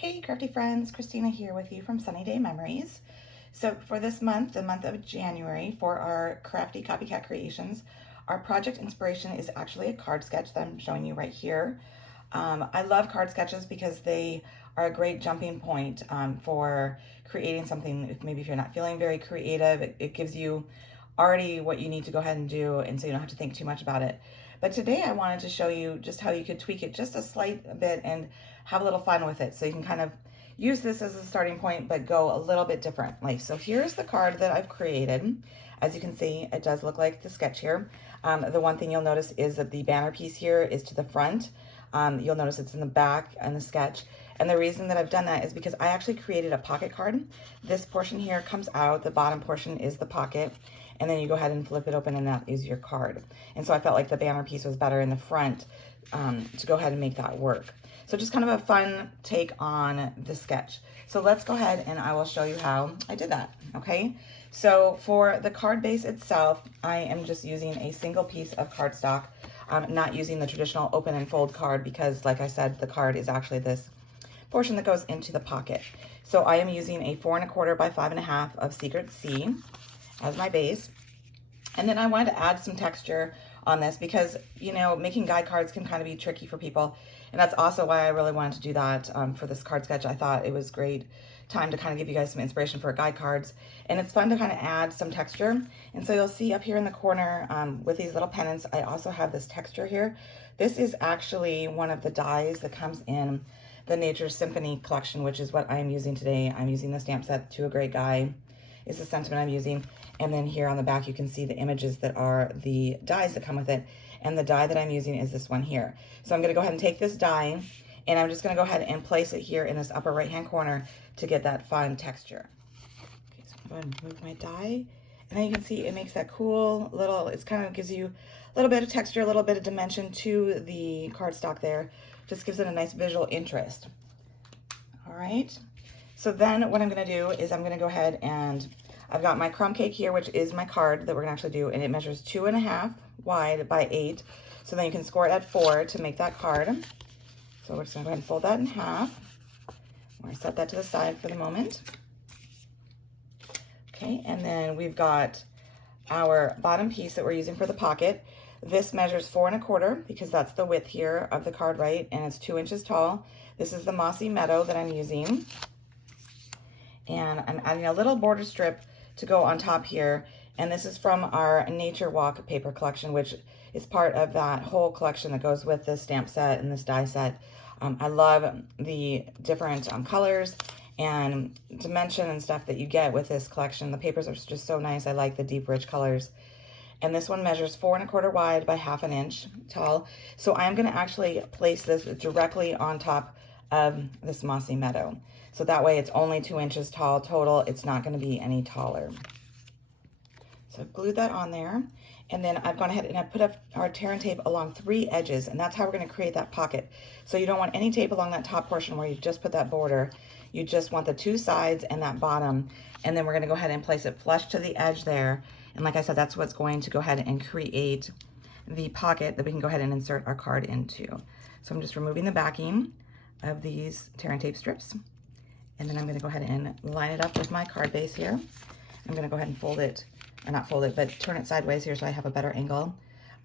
Hey crafty friends, Christina here with you from SunnyDay Memories. So for this month, the month of January, for our Crafty Copycat Creations, our project inspiration is actually a card sketch that I'm showing you right here. I love card sketches because they are a great jumping point for creating something. Maybe if you're not feeling very creative, it gives you already what you need to go ahead and do, and so you don't have to think too much about it. But today I wanted to show you just how you could tweak it just a slight bit and have a little fun with it. So you can kind of use this as a starting point, but go a little bit differently. So here's the card that I've created. As you can see, it does look like the sketch here. The one thing you'll notice is that the banner piece here is to the front. You'll notice it's in the back in the sketch. And the reason that I've done that is because I actually created a pocket card. This portion here comes out, the bottom portion is the pocket, and then you go ahead and flip it open and that is your card. And so I felt like the banner piece was better in the front to go ahead and make that work. So just kind of a fun take on the sketch. So let's go ahead and I will show you how I did that, okay? So for the card base itself, I am just using a single piece of cardstock. I'm not using the traditional open and fold card because, like I said, the card is actually this portion that goes into the pocket. So I am using a 4 1/4 by 5 1/2 of Secret C as my base. And then I wanted to add some texture on this because, you know, making guide cards can kind of be tricky for people. And that's also why I really wanted to do that for this card sketch. I thought it was great time to kind of give you guys some inspiration for guide cards. And it's fun to kind of add some texture. And so you'll see up here in the corner with these little pennants, I also have this texture here. This is actually one of the dies that comes in the Nature Symphony collection, which is what I'm using today. I'm using the stamp set To a Great Guy is the sentiment I'm using. And then here on the back, you can see the images that are the dies that come with it. And the die that I'm using is this one here. So I'm gonna go ahead and take this die and I'm just gonna go ahead and place it here in this upper right-hand corner to get that fun texture. Okay, so I'm gonna go ahead and move my die. And then you can see it makes that cool little, it kind of gives you a little bit of texture, a little bit of dimension to the cardstock there. Just gives it a nice visual interest. All right. So then what I'm gonna do is I'm gonna go ahead and I've got my crumb cake here, which is my card that we're gonna actually do, and it measures 2 1/2 wide by 8. So then you can score it at 4 to make that card. So we're just gonna go ahead and fold that in half. We're gonna set that to the side for the moment. Okay, and then we've got our bottom piece that we're using for the pocket. This measures 4 1/4 because that's the width here of the card, right? And it's 2 inches tall. This is the Mossy Meadow that I'm using. And I'm adding a little border strip to go on top here. And this is from our Nature Walk paper collection, which is part of that whole collection that goes with this stamp set and this die set. I love the different colors and dimension and stuff that you get with this collection. The papers are just so nice. I like the deep, rich colors. And this one measures 4 1/4 wide by 1/2 inch tall. So I'm gonna actually place this directly on top of this Mossy Meadow. So that way it's only 2 inches tall total. It's not gonna be any taller. So I've glued that on there. And then I've gone ahead and I've put up our tear and tape along 3 edges, and that's how we're gonna create that pocket. So you don't want any tape along that top portion where you've just put that border. You just want the 2 sides and that bottom. And then we're gonna go ahead and place it flush to the edge there. And like I said, that's what's going to go ahead and create the pocket that we can go ahead and insert our card into. So I'm just removing the backing of these tear and tape strips. And then I'm gonna go ahead and line it up with my card base here. I'm gonna go ahead and fold it, or not fold it, but turn it sideways here so I have a better angle.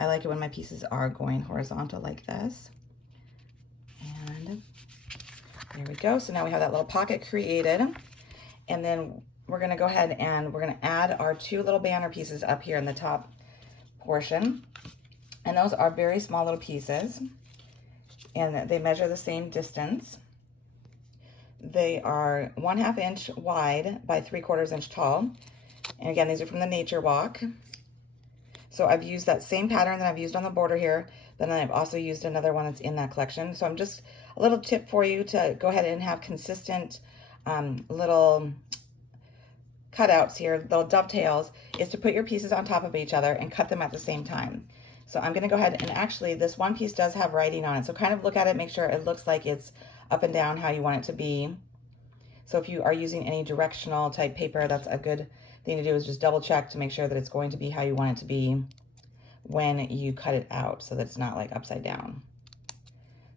I like it when my pieces are going horizontal like this. And there we go. So now we have that little pocket created. And then we're gonna go ahead and we're gonna add our 2 little banner pieces up here in the top portion. And those are very small little pieces. And they measure the same distance. They are 1/2 inch wide by 3/4 inch tall. And again, these are from the Nature Walk. So I've used that same pattern that I've used on the border here. Then I've also used another one that's in that collection. So I'm just a little tip for you to go ahead and have consistent little cutouts here, little dovetails, is to put your pieces on top of each other and cut them at the same time. So I'm gonna go ahead and actually this one piece does have writing on it. So kind of look at it, make sure it looks like it's up and down how you want it to be. So if you are using any directional type paper, that's a good thing to do, is just double check to make sure that it's going to be how you want it to be when you cut it out so that it's not like upside down.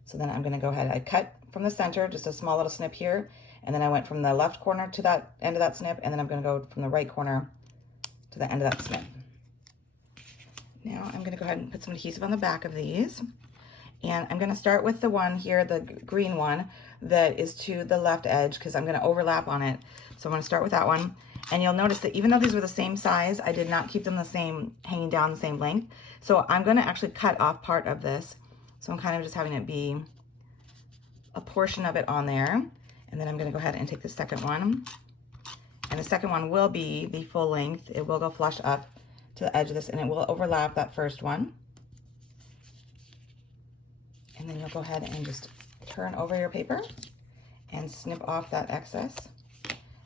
So then I'm gonna go ahead, I cut from the center, just a small little snip here, and then I went from the left corner to that end of that snip, and then I'm gonna go from the right corner to the end of that snip. Now I'm gonna go ahead and put some adhesive on the back of these. And I'm gonna start with the one here, the green one, that is to the left edge, because I'm gonna overlap on it. So I'm gonna start with that one. And you'll notice that even though these were the same size, I did not keep them the same, hanging down the same length. So I'm gonna actually cut off part of this. So I'm kind of just having it be a portion of it on there. And then I'm gonna go ahead and take the second one. And the second one will be the full length. It will go flush up to the edge of this, and it will overlap that first one. And then you'll go ahead and just turn over your paper and snip off that excess.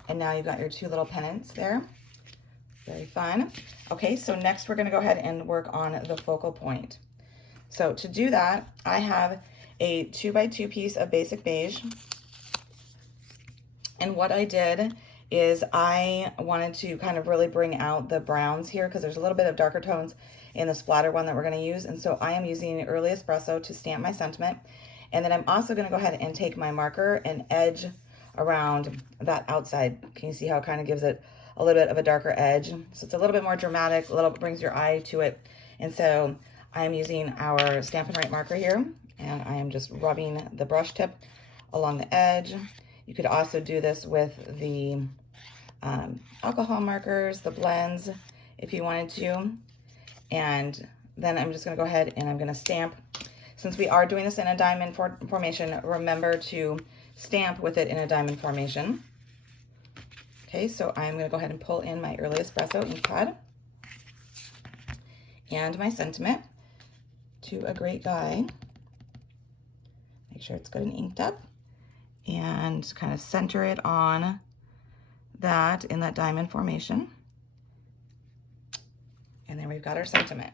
And now you've got your two little pennants there. Very fun. Okay, so next we're gonna go ahead and work on the focal point. So to do that, I have a 2x2 piece of basic beige. And what I did is I wanted to kind of really bring out the browns here, because there's a little bit of darker tones in the splatter one that we're going to use. And so I am using Early Espresso to stamp my sentiment. And then I'm also going to go ahead and take my marker and edge around that outside. Can you see how it kind of gives it a little bit of a darker edge? So it's a little bit more dramatic, a little bit brings your eye to it. And so I'm using our Stampin' Right marker here, and I am just rubbing the brush tip along the edge. You could also do this with the alcohol markers, the blends, if you wanted to. And then I'm just gonna go ahead and I'm gonna stamp. Since we are doing this in a diamond formation, remember to stamp with it in a diamond formation. Okay, so I'm gonna go ahead and pull in my Early Espresso ink pad and my sentiment to a great die. Make sure it's good and inked up, and kind of center it on that in that diamond formation. And then we've got our sentiment.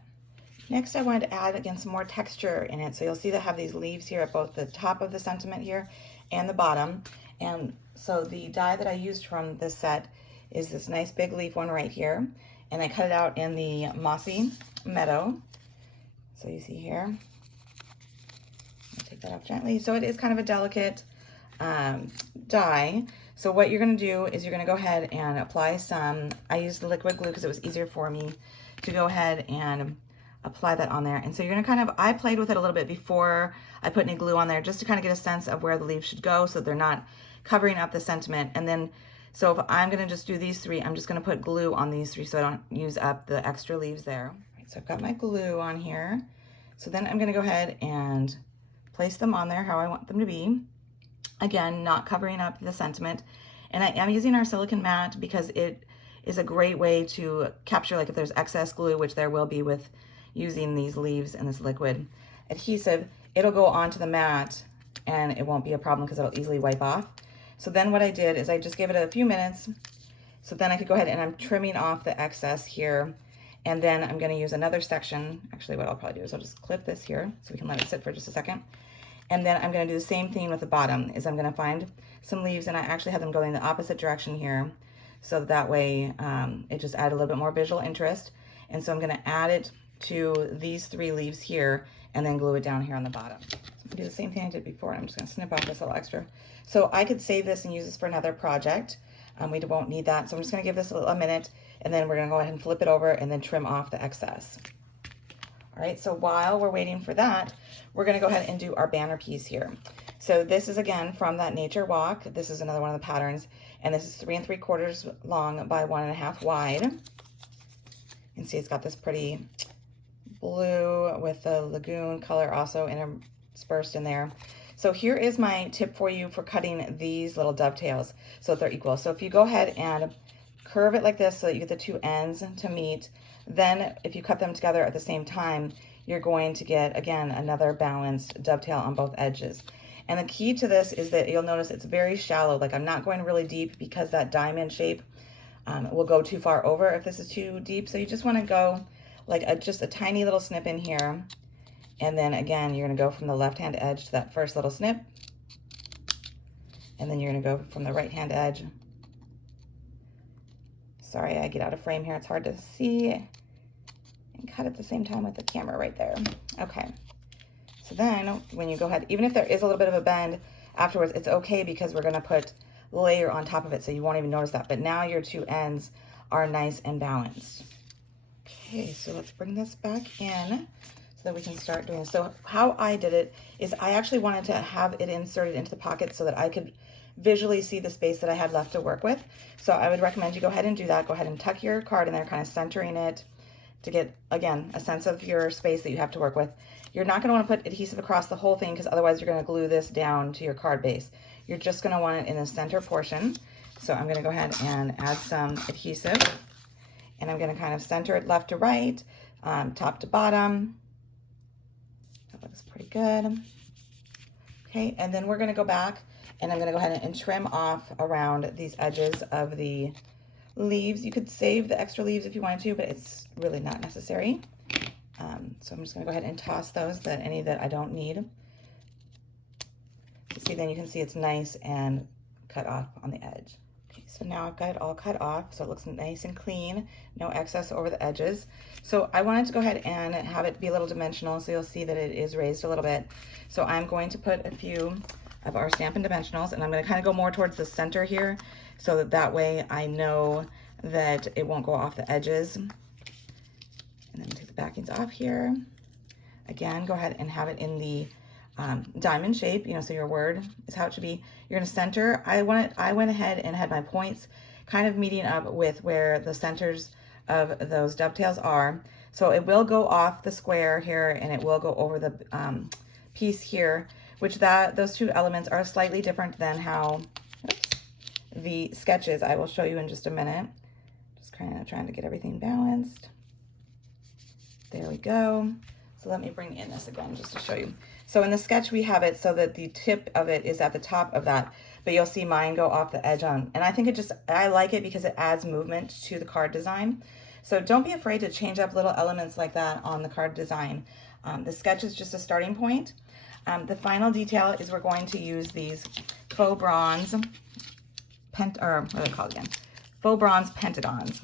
Next, I wanted to add, again, some more texture in it. So you'll see that I have these leaves here at both the top of the sentiment here and the bottom. And so the die that I used from this set is this nice big leaf one right here. And I cut it out in the Mossy Meadow. So you see here. I'll take that off gently. So it is kind of a delicate die. So what you're going to do is you're going to go ahead and apply some, I used the liquid glue because it was easier for me to go ahead and apply that on there. And so you're going to kind of, I played with it a little bit before I put any glue on there, just to kind of get a sense of where the leaves should go so they're not covering up the sentiment. And then, so if I'm going to just do these three, I'm just going to put glue on these three so I don't use up the extra leaves there. Right, so I've got my glue on here. So then I'm going to go ahead and place them on there how I want them to be. Again, not covering up the sentiment. And I am using our silicone matte because it is a great way to capture, like if there's excess glue, which there will be with using these leaves and this liquid adhesive, it'll go onto the mat and it won't be a problem because it'll easily wipe off. So then what I did is I just gave it a few minutes. So then I could go ahead and I'm trimming off the excess here. And then I'm going to use another section. Actually, what I'll probably do is I'll just clip this here so we can let it sit for just a second. And then I'm going to do the same thing with the bottom, is I'm going to find some leaves, and I actually have them going the opposite direction here. So that way it just added a little bit more visual interest. And so I'm going to add it to these three leaves here and then glue it down here on the bottom. So I'm going to do the same thing I did before. I'm just going to snip off this little extra. So I could save this and use this for another project. We won't need that. So I'm just going to give this a minute, and then we're going to go ahead and flip it over and then trim off the excess. All right, so while we're waiting for that, we're going to go ahead and do our banner piece here. So this is, again, from that Nature Walk. This is another one of the patterns, and this is 3 3/4 long by 1.5 wide. And see, it's got this pretty blue with the lagoon color also interspersed in there. So here is my tip for you for cutting these little dovetails so that they're equal. So if you go ahead and curve it like this so that you get the two ends to meet, then if you cut them together at the same time, you're going to get, again, another balanced dovetail on both edges. And the key to this is that you'll notice it's very shallow. Like, I'm not going really deep because that diamond shape will go too far over if this is too deep. So you just want to go like just a tiny little snip in here. And then again, you're going to go from the left-hand edge to that first little snip. And then you're going to go from the right-hand edge. Sorry, I get out of frame here. It's hard to see and cut at the same time with the camera right there. Okay. So then when you go ahead, even if there is a little bit of a bend afterwards, it's okay because we're gonna put layer on top of it, so you won't even notice that. But now your two ends are nice and balanced. Okay, so let's bring this back in so that we can start doing this. So how I did it is I actually wanted to have it inserted into the pocket so that I could visually see the space that I had left to work with. So I would recommend you go ahead and do that. Go ahead and tuck your card in there, kind of centering it to get, again, a sense of your space that you have to work with. You're not going to want to put adhesive across the whole thing because otherwise you're going to glue this down to your card base. You're just going to want it in the center portion. So I'm going to go ahead and add some adhesive, and I'm going to kind of center it left to right, top to bottom. That looks pretty good. Okay, and then we're going to go back and I'm going to go ahead and trim off around these edges of the leaves. You could save the extra leaves if you wanted to, but it's really not necessary. So I'm just going to go ahead and toss those, any that I don't need. So see, then you can see it's nice and cut off on the edge. Okay, so now I've got it all cut off, so it looks nice and clean, no excess over the edges. So I wanted to go ahead and have it be a little dimensional, so you'll see that it is raised a little bit. So I'm going to put a few of our Stampin' Dimensionals, and I'm going to kind of go more towards the center here so that way I know that it won't go off the edges. And then take the backings off here. Again, go ahead and have it in the diamond shape, so your word is how it should be. You're going to center. I went ahead and had my points kind of meeting up with where the centers of those dovetails are. So it will go off the square here and it will go over the piece here, which those two elements are slightly different than how the sketches. I will show you in just a minute. Just kind of trying to get everything balanced. There we go. So let me bring in this again just to show you. So in the sketch we have it so that the tip of it is at the top of that, but you'll see mine go off the edge on. And I think I like it because it adds movement to the card design. So don't be afraid to change up little elements like that on the card design. The sketch is just a starting point. The final detail is we're going to use these faux bronze, what are they called again? Faux bronze pentagons.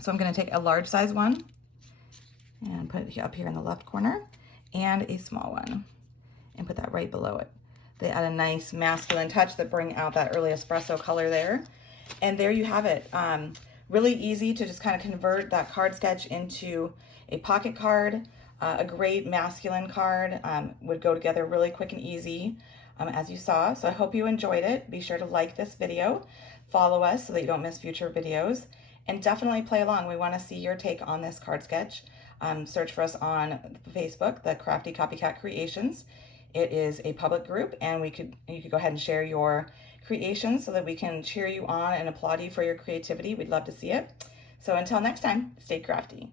So I'm going to take a large size one and put it up here in the left corner, and a small one, and put that right below it. They add a nice masculine touch that bring out that early espresso color there. And there you have it. Really easy to just kind of convert that card sketch into a pocket card. A great masculine card, would go together really quick and easy, as you saw. So I hope you enjoyed it. Be sure to like this video, follow us so that you don't miss future videos, and definitely play along. We want to see your take on this card sketch. Search for us on Facebook, the Crafty Copycat Creations. It is a public group, and you could go ahead and share your creations so that we can cheer you on and applaud you for your creativity. We'd love to see it. So until next time, stay crafty.